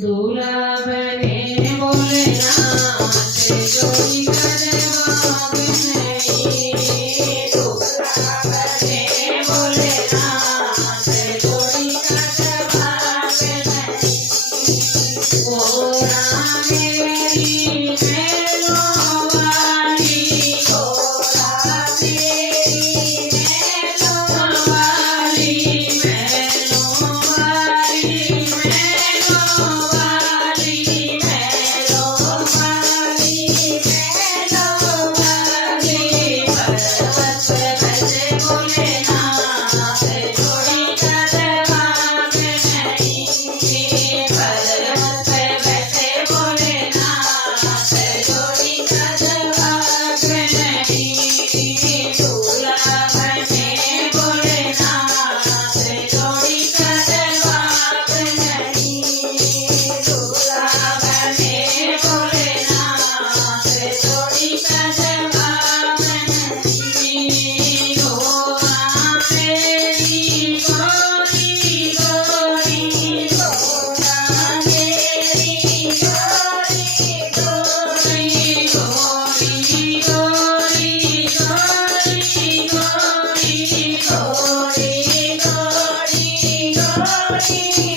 दूल्हा बने भोलेनाथ जोड़ी करवा नहीं। दूल्हा बने भोलेनाथ जोड़ी करवा नहीं। गोरा मेरी मेलो वाली, गोरा मेरी मेलो वाली, मेलो वाली, मेलो वाली, मेलो वाली, मेलो वाली। पर्वत पे बैठे भोलेनाथ जोड़ी करवा नहीं। पर्वत पे बैठे भोलेनाथ जोड़ी करवा नहीं। दूल्हा बने भोलेनाथ जोड़ी करवा नहीं। दूल्हा बने भोलेनाथ जोड़ी करवा नहीं। गोरा मेरी गोरी गोरी, गोरा मेरी गोरी गोरी, गोरी गोरी गोरी गोरी, गोरी गोरी गोरी।